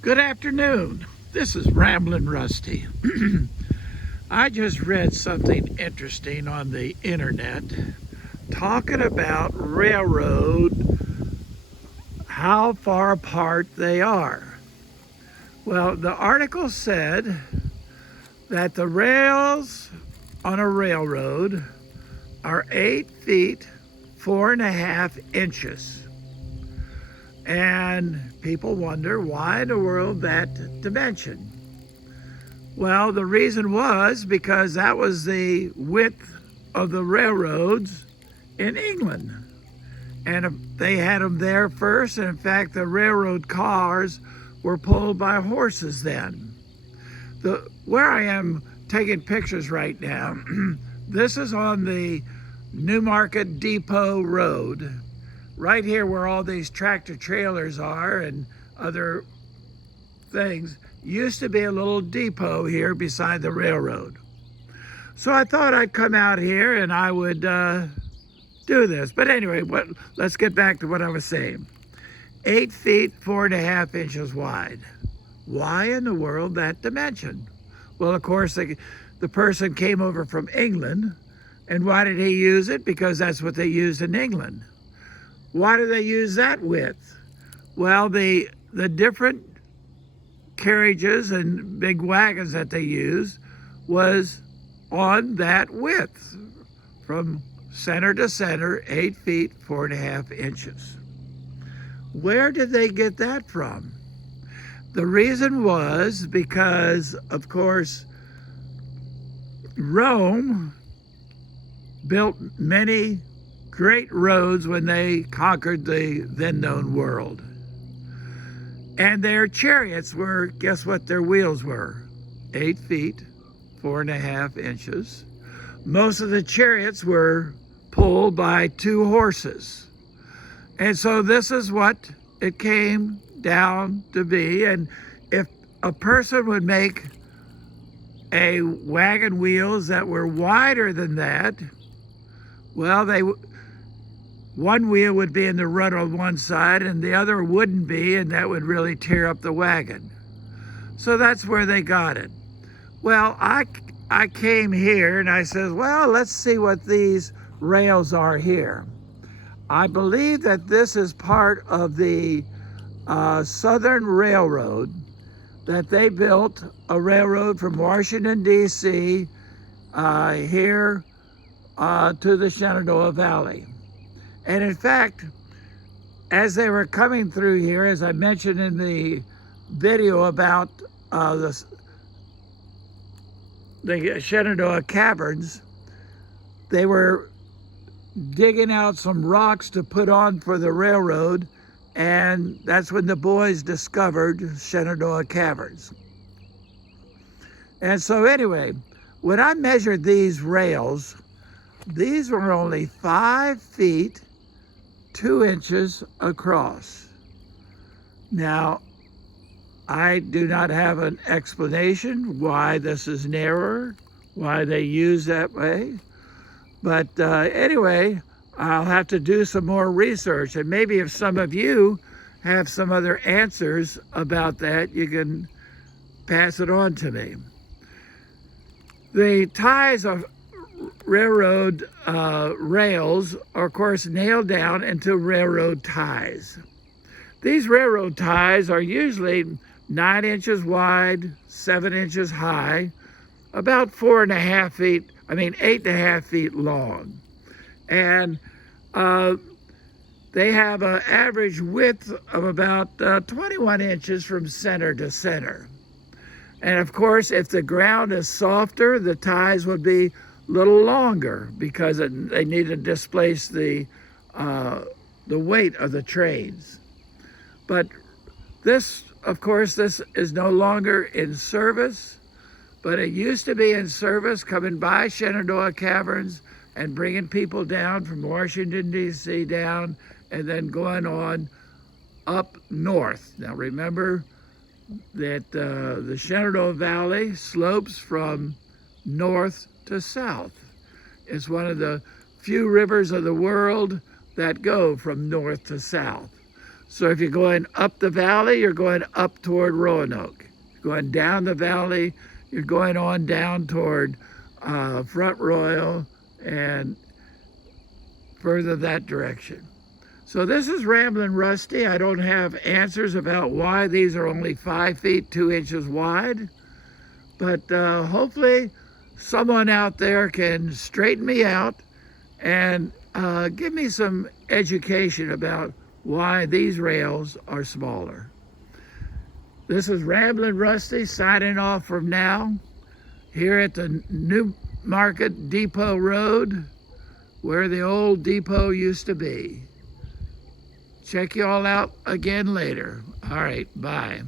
Good afternoon. This is Ramblin' Rusty. I just read something interesting on the internet talking about railroad, how far apart they are. Well, the article said that the rails on a railroad are 8 feet, 4.5 inches. And people wonder why in the world that dimension. Well, the reason was because that was the width of the railroads in England. And they had them there first. And in fact, the railroad cars were pulled by horses then. Where I am taking pictures right now, this is on the Newmarket Depot Road. Right here where all these tractor trailers are and other things, used to be a little depot here beside the railroad. So I thought I'd come out here and I would do this. But anyway, let's get back to what I was saying. 8 feet, 4.5 inches wide. Why in the world that dimension? Well, of course, the person came over from England. And why did he use it? Because that's what they used in England. Why do they use that width? Well, the different carriages and big wagons that they used was on that width from center to center, 8 feet, 4.5 inches. Where did they get that from? The reason was because, of course, Rome built many great roads when they conquered the then known world. And their chariots were, guess what their wheels were? 8 feet, 4.5 inches. Most of the chariots were pulled by 2 horses. And so this is what it came down to be. And if a person would make a wagon wheels that were wider than that, well, one wheel would be in the rut on one side and the other wouldn't be, and that would really tear up the wagon. So that's where they got it. Well, I came here and I said, well, let's see what these rails are here. I believe that this is part of the Southern Railroad, that they built a railroad from Washington D.C. here to the Shenandoah Valley. And in fact, as they were coming through here, as I mentioned in the video about the Shenandoah Caverns, they were digging out some rocks to put on for the railroad, and that's when the boys discovered Shenandoah Caverns. And so anyway, when I measured these rails, these were only 5 feet, 2 inches across. Now, I do not have an explanation why this is narrower, why they use that way. But anyway, I'll have to do some more research. And maybe if some of you have some other answers about that, you can pass it on to me. The ties of railroad rails are, of course, nailed down into railroad ties. These railroad ties are usually 9 inches wide, 7 inches high, about 8.5 feet long. And they have an average width of about 21 inches from center to center. And of course, if the ground is softer, the ties would be a little longer because they need to displace the weight of the trains. But this, of course, this is no longer in service, but it used to be in service, coming by Shenandoah Caverns and bringing people down from Washington, D.C. down, and then going on up north. Now remember that the Shenandoah Valley slopes from north to south. It's one of the few rivers of the world that go from north to south. So if you're going up the valley, you're going up toward Roanoke. If you're going down the valley, you're going on down toward Front Royal and further that direction. So this is Ramblin' Rusty. I don't have answers about why these are only 5 feet 2 inches wide, but hopefully someone out there can straighten me out and give me some education about why these rails are smaller. This is Ramblin' Rusty signing off from now here at the New Market Depot Road, where the old depot used to be. Check you all out again later. All right, bye.